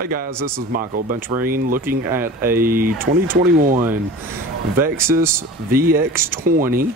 Hey guys, this is Michael, Mercury Marine, looking at a 2021 VEXUS VX20.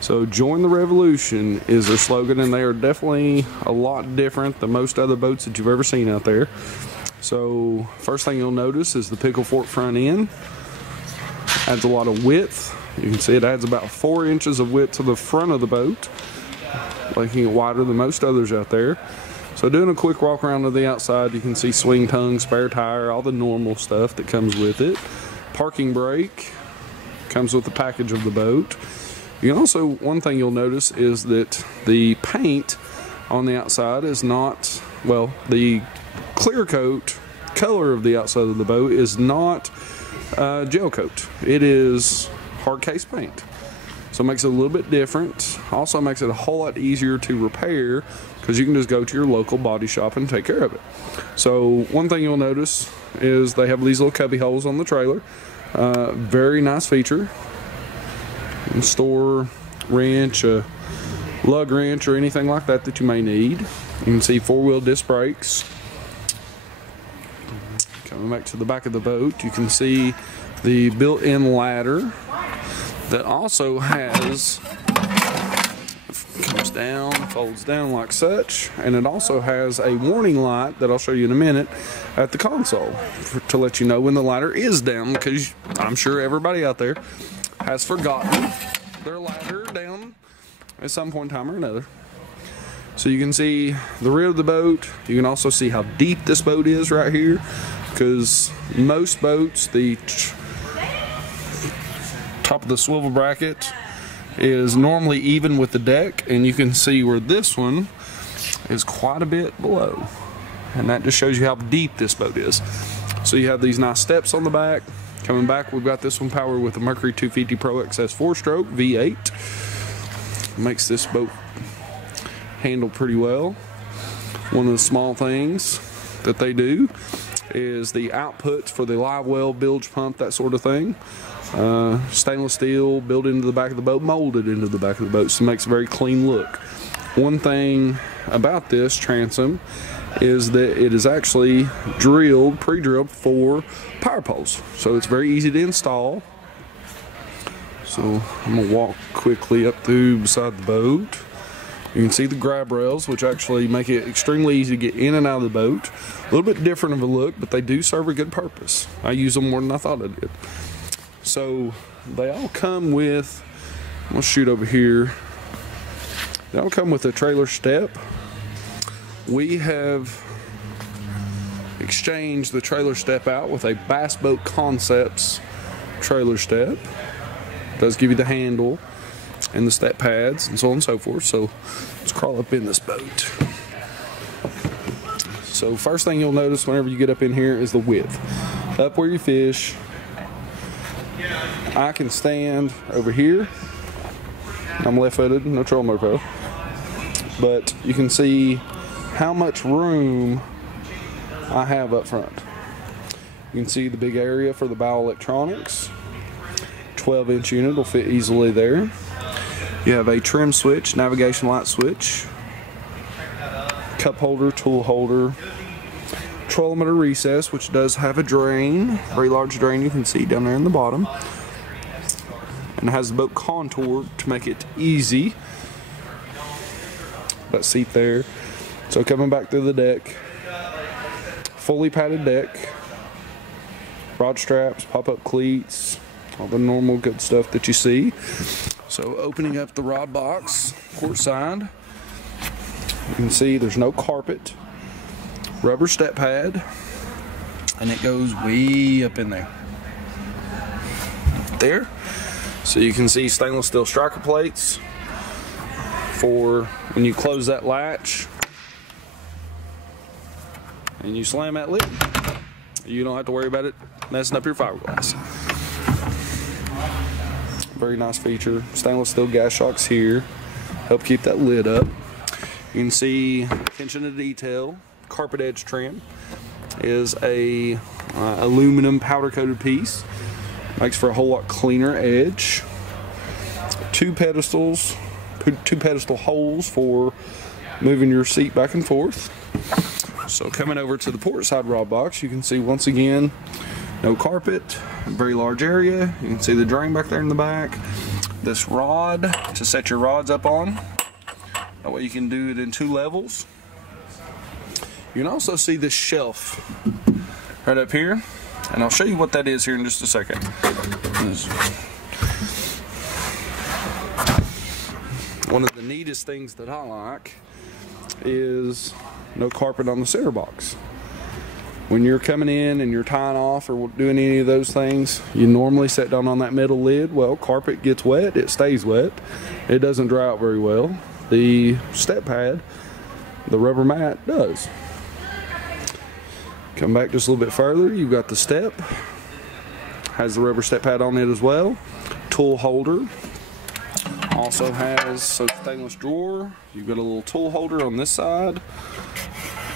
So join the revolution is their slogan, and they are definitely a lot different than most other boats that you've ever seen out there. So first thing you'll notice is the pickle fork front end. Adds a lot of width. You can see it adds about 4 inches of width to the front of the boat, making it wider than most others out there. So doing a quick walk around to the outside, you can see swing tongue, spare tire, all the normal stuff that comes with it. Parking brake comes with the package of the boat. You can also, one thing you'll notice is that the paint on the outside is not, well, the clear coat color of the outside of the boat is not gel coat. It is hard case paint. So it makes it a little bit different. Also makes it a whole lot easier to repair because you can just go to your local body shop and take care of it. So one thing you'll notice is they have these little cubby holes on the trailer. Very nice feature. You can store wrench, a lug wrench, or anything like that that you may need. You can see 4-wheel disc brakes. Coming back to the back of the boat, you can see the built-in ladder that also has, comes down, folds down like such, and it also has a warning light that I'll show you in a minute at the console to let you know when the ladder is down, because I'm sure everybody out there has forgotten their ladder down at some point in time or another. So you can see the rear of the boat. You can also see how deep this boat is right here, because most boats, the top of the swivel bracket is normally even with the deck, and you can see where this one is quite a bit below, and that just shows you how deep this boat is. So you have these nice steps on the back. Coming back, we've got this one powered with a Mercury 250 Pro XS 4-stroke V8. Makes this boat handle pretty well. One of the small things that they do is the outputs for the live well, bilge pump, that sort of thing. Stainless steel built into the back of the boat, molded into the back of the boat, so it makes a very clean look. One thing about this transom is that it is actually drilled, pre-drilled for power poles, so it's very easy to install. So I'm gonna walk quickly up through beside the boat. You can see the grab rails, which actually make it extremely easy to get in and out of the boat. A little bit different of a look, but they do serve a good purpose. I use them more than I thought I did. So they all come with, I'm gonna shoot over here. They all come with a trailer step. We have exchanged the trailer step out with a Bass Boat Concepts trailer step. It does give you the handle and the step pads and so on and so forth. So let's crawl up in this boat. So first thing you'll notice whenever you get up in here is the width. Up where you fish, I can stand over here. I'm left-footed, no troll motor, but you can see how much room I have up front. You can see the big area for the bow electronics. 12-inch unit will fit easily there. You have a trim switch, navigation light switch, cup holder, tool holder, trollometer recess, which does have a drain, very large drain you can see down there in the bottom, and it has the boat contoured to make it easy. That seat there. So coming back through the deck, fully padded deck, rod straps, pop-up cleats, all the normal good stuff that you see. So opening up the rod box, port side, you can see there's no carpet, rubber step pad, and it goes way up in there. There. So you can see stainless steel striker plates for when you close that latch and you slam that lid, you don't have to worry about it messing up your fiberglass. Very nice feature. Stainless steel gas shocks here help keep that lid up. You can see attention to detail. Carpet edge trim is a aluminum powder coated piece. Makes for a whole lot cleaner edge. Two pedestal holes for moving your seat back and forth. So coming over to the port side rod box, you can see once again, no carpet, very large area. You can see the drain back there in the back. This rod to set your rods up on. That way you can do it in 2 levels. You can also see this shelf right up here, and I'll show you what that is here in just a second. One of the neatest things that I like is no carpet on the center box. When you're coming in and you're tying off or doing any of those things, you normally set down on that metal lid. Well, carpet gets wet, it stays wet, it doesn't dry out very well. The step pad, the rubber mat, does. Come back just a little bit further, you've got the step, has the rubber step pad on it as well. Tool holder, also has a stainless drawer. You've got a little tool holder on this side,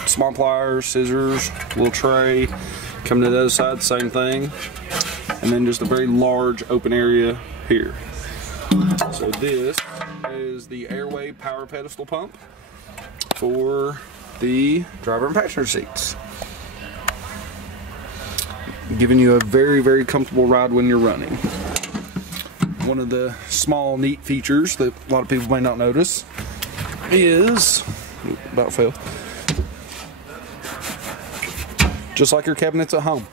small pliers, scissors, little tray. Come to the other side, same thing, and then just a very large open area here. So this is the Airway power pedestal pump for the driver and passenger seats, giving you a very, very comfortable ride when you're running. One of the small neat features that a lot of people may not notice is, about fell, just like your cabinets at home,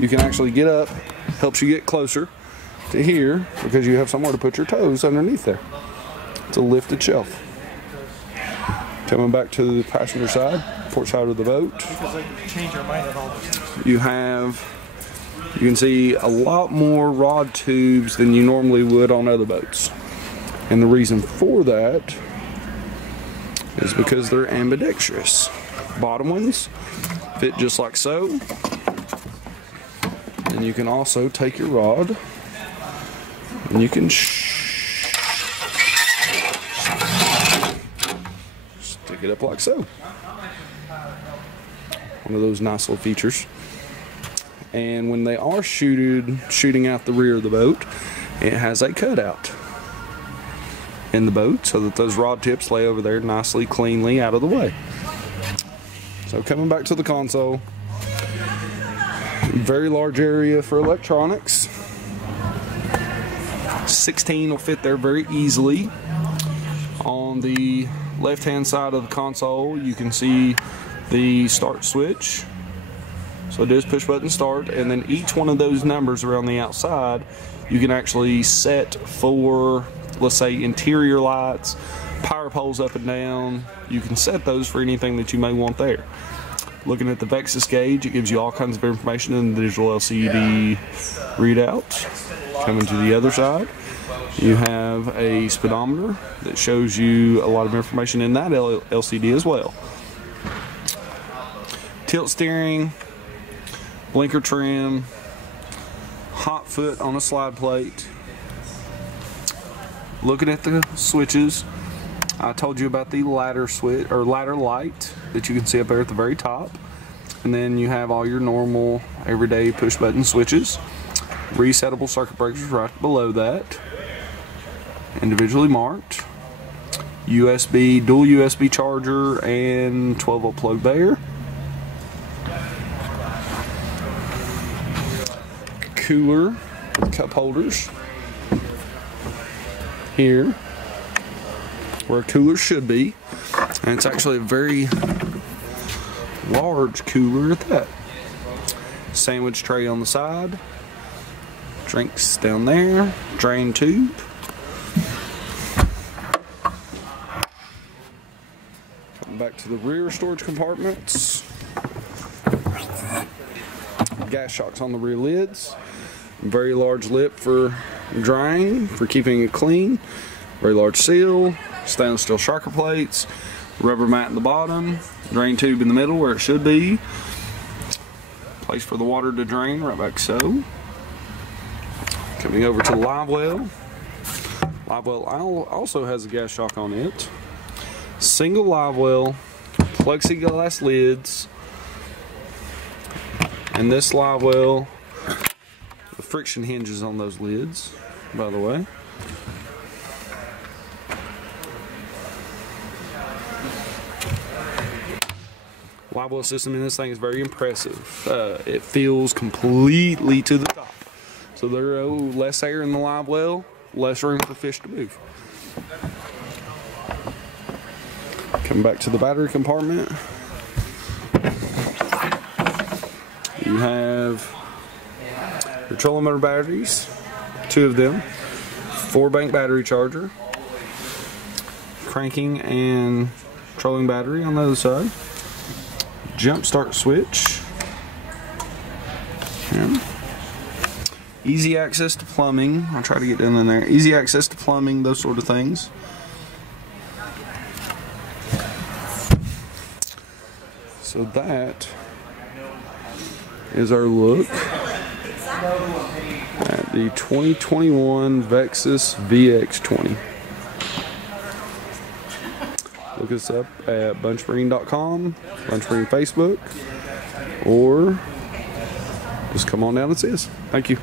you can actually get up, helps you get closer to here because you have somewhere to put your toes underneath there. It's a lifted shelf. Coming back to the passenger side, port side of the boat, you can see a lot more rod tubes than you normally would on other boats. And the reason for that is because they're ambidextrous. Bottom ones fit just like so. And you can also take your rod and you can stick it up like so. One of those nice little features. And when they are shooting out the rear of the boat, it has a cutout in the boat so that those rod tips lay over there nicely, cleanly out of the way. So coming back to the console, very large area for electronics. 16 will fit there very easily. On the left hand side of the console, you can see the start switch. So it is push button start, and then each one of those numbers around the outside you can actually set for, let's say, interior lights, power poles up and down. You can set those for anything that you may want there. Looking at the Vexus gauge, it gives you all kinds of information in the digital LCD readout. Coming to the other side, you have a speedometer that shows you a lot of information in that LCD as well. Tilt steering, blinker trim, hot foot on a slide plate. Looking at the switches, I told you about the ladder switch or ladder light that you can see up there at the very top, and then you have all your normal everyday push button switches. Resettable circuit breakers right below that, individually marked. Dual USB charger and 12-volt plug there. Cooler with cup holders here where a cooler should be, and it's actually a very large cooler at that. Sandwich tray on the side, drinks down there, drain tube. Coming back to the rear storage compartments, gas shocks on the rear lids. Very large lip for drying, for keeping it clean. Very large seal, stainless steel shocker plates, rubber mat in the bottom, drain tube in the middle where it should be. Place for the water to drain right back so. Coming over to the live well. Live well also has a gas shock on it. Single live well, plexiglass lids, and this live well, the friction hinges on those lids, by the way. live well system in this thing is very impressive. It fills completely to the top. So there are less air in the live well, less room for fish to move. Come back to the battery compartment. You have your trolling motor batteries, 2 of them, 4-bank battery charger, cranking and trolling battery on the other side, jump start switch, and easy access to plumbing. I'll try to get down in there. Easy access to plumbing, those sort of things. So that is our look at the 2021 VEXUS VX20. Look us up at bunchmarine.com, Bunch Marine Facebook, or just come on down and see us. Thank you.